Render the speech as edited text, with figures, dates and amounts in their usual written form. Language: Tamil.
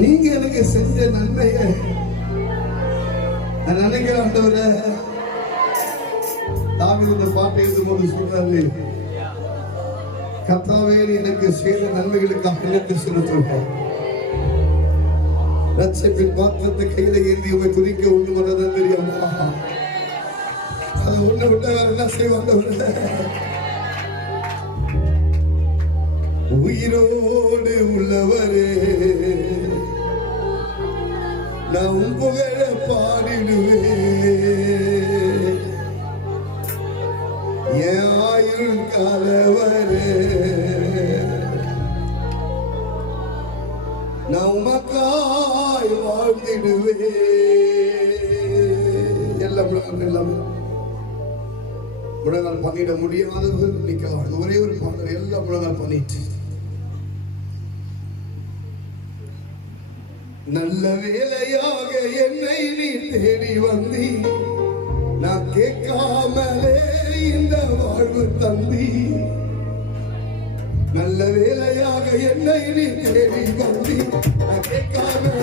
நீங்க எனக்கு செஞ்ச நன்மையை நான் நினைக்கிறேன். ஆண்டவரே, தாவீது இந்த பாட்டை எழுதும்போது சொல்றாரு, கர்த்தாவே எனக்கு செய்த நன்மைகளுக்காக எனக்கு செலுத்துகிறேன். ரட்சிப்பின் பாத்திரத்தை கையில ஏந்தி உண்மை துதிக்க ஒண்ணு வர்றதுன்னு தெரியாமா? அதை ஒண்ணு விட்ட வேற என்ன செய்வாங்க? உயிரோடு உள்ளவரே, நான் புகழ பாடிடுவேன். என் ஆயுள் காலவரே, நான் உமக்காய் வாழ்ந்திடுவேன். எல்லாம் முழங்கால் பண்ணிட முடியாதவர்கள் நிக்கலாம். ஒரே ஒரு பாடல் எல்லாம் முழங்கால் பண்ணிட்டு, நல்ல வேலையாக என்னை நீ தேடி வந்தி, நான் கேட்காமலே இந்த வாழ்வு தந்தி. நல்ல வேலையாக என்னை நீ தேடி வந்தி, நான் கேட்காமலே